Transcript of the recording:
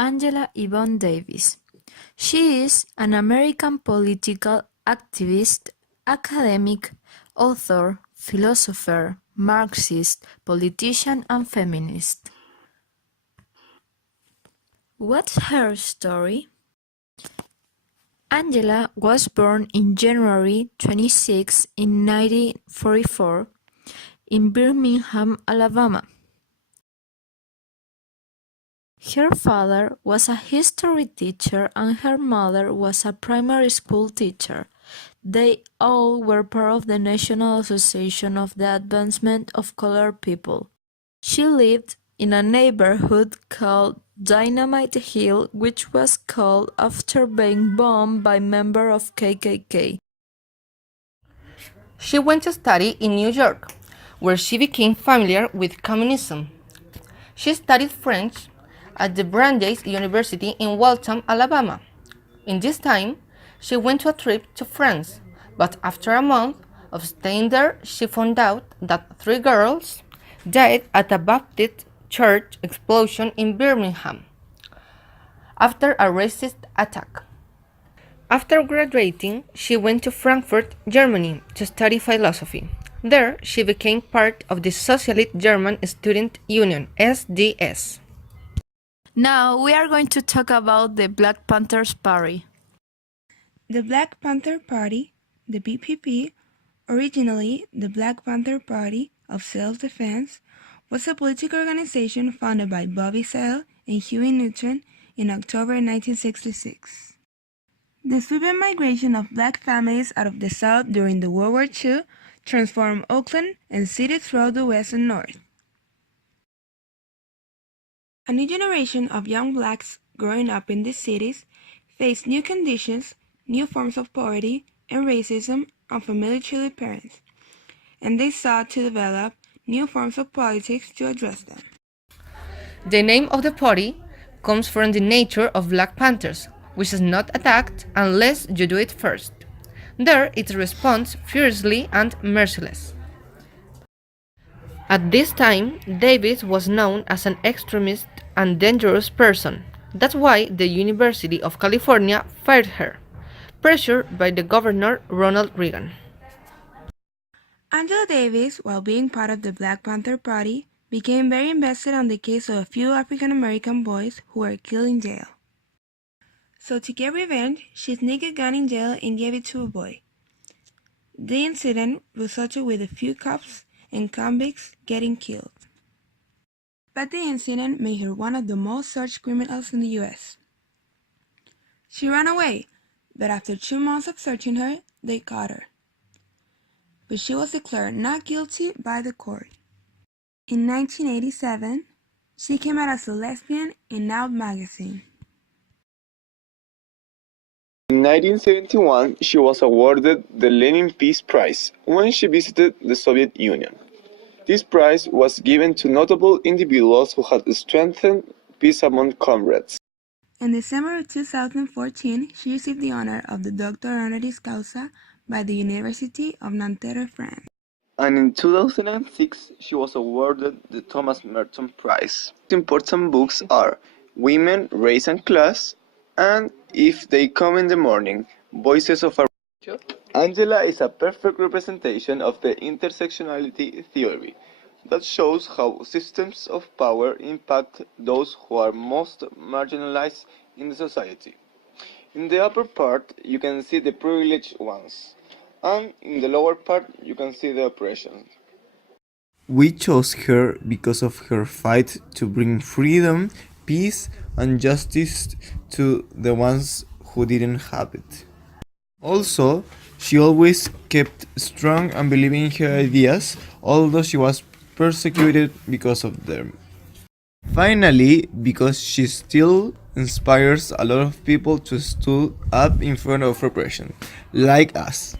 Angela Yvonne Davis. She is an American political activist, academic, author, philosopher, Marxist, politician, and feminist. What's her story? Angela was born in January 26 in 1944 in Birmingham, Alabama. Her father was a history teacher and her mother was a primary school teacher. They all were part of the National Association of the Advancement of Colored People. She lived in a neighborhood called Dynamite Hill, which was called after being bombed by members of KKK. She went to study in New York, where she became familiar with communism. She studied French at the Brandeis University in Waltham, Alabama. In this time, she went to a trip to France, but after a month of staying there, she found out that 3 girls died at a Baptist church explosion in Birmingham after a racist attack. After graduating, she went to Frankfurt, Germany to study philosophy. There, she became part of the Socialist German Student Union, SDS. Now we are going to talk about the Black Panthers Party. The Black Panther Party, the BPP, originally the Black Panther Party of Self-Defense, was a political organization founded by Bobby Seale and Huey Newton in October 1966. The sweeping migration of black families out of the South during the World War II transformed Oakland and cities throughout the West and North. A new generation of young blacks growing up in these cities faced new conditions, new forms of poverty and racism from military parents, and they sought to develop new forms of politics to address them. The name of the party comes from the nature of Black Panthers, which is not attacked unless you do it first. There it responds fiercely and merciless. At this time, Davis was known as an extremist and dangerous person. That's why the University of California fired her, pressured by the governor Ronald Reagan. Angela Davis, while being part of the Black Panther Party, became very invested on the case of a few African American boys who were killed in jail. So to get revenge, she sneaked a gun in jail and gave it to a boy. The incident resulted with a few cops and convicts getting killed. But the incident made her one of the most searched criminals in the U.S. She ran away, but after 2 months of searching her, they caught her. But she was declared not guilty by the court. In 1987, she came out as a lesbian in Out magazine. In 1971, she was awarded the Lenin Peace Prize when she visited the Soviet Union. This prize was given to notable individuals who had strengthened peace among comrades. In December of 2014, she received the honor of the Doctor Honoris Causa by the University of Nanterre, France. And in 2006, she was awarded the Thomas Merton Prize. Important books are Women, Race and Class and If They Come in the Morning, Voices of a... Angela is a perfect representation of the intersectionality theory that shows how systems of power impact those who are most marginalized in the society. In the upper part, you can see the privileged ones, and in the lower part, you can see the oppression. We chose her because of her fight to bring freedom, peace, and justice to the ones who didn't have it. Also, she always kept strong and believing in her ideas, although she was persecuted because of them. Finally, because she still inspires a lot of people to stand up in front of oppression, like us.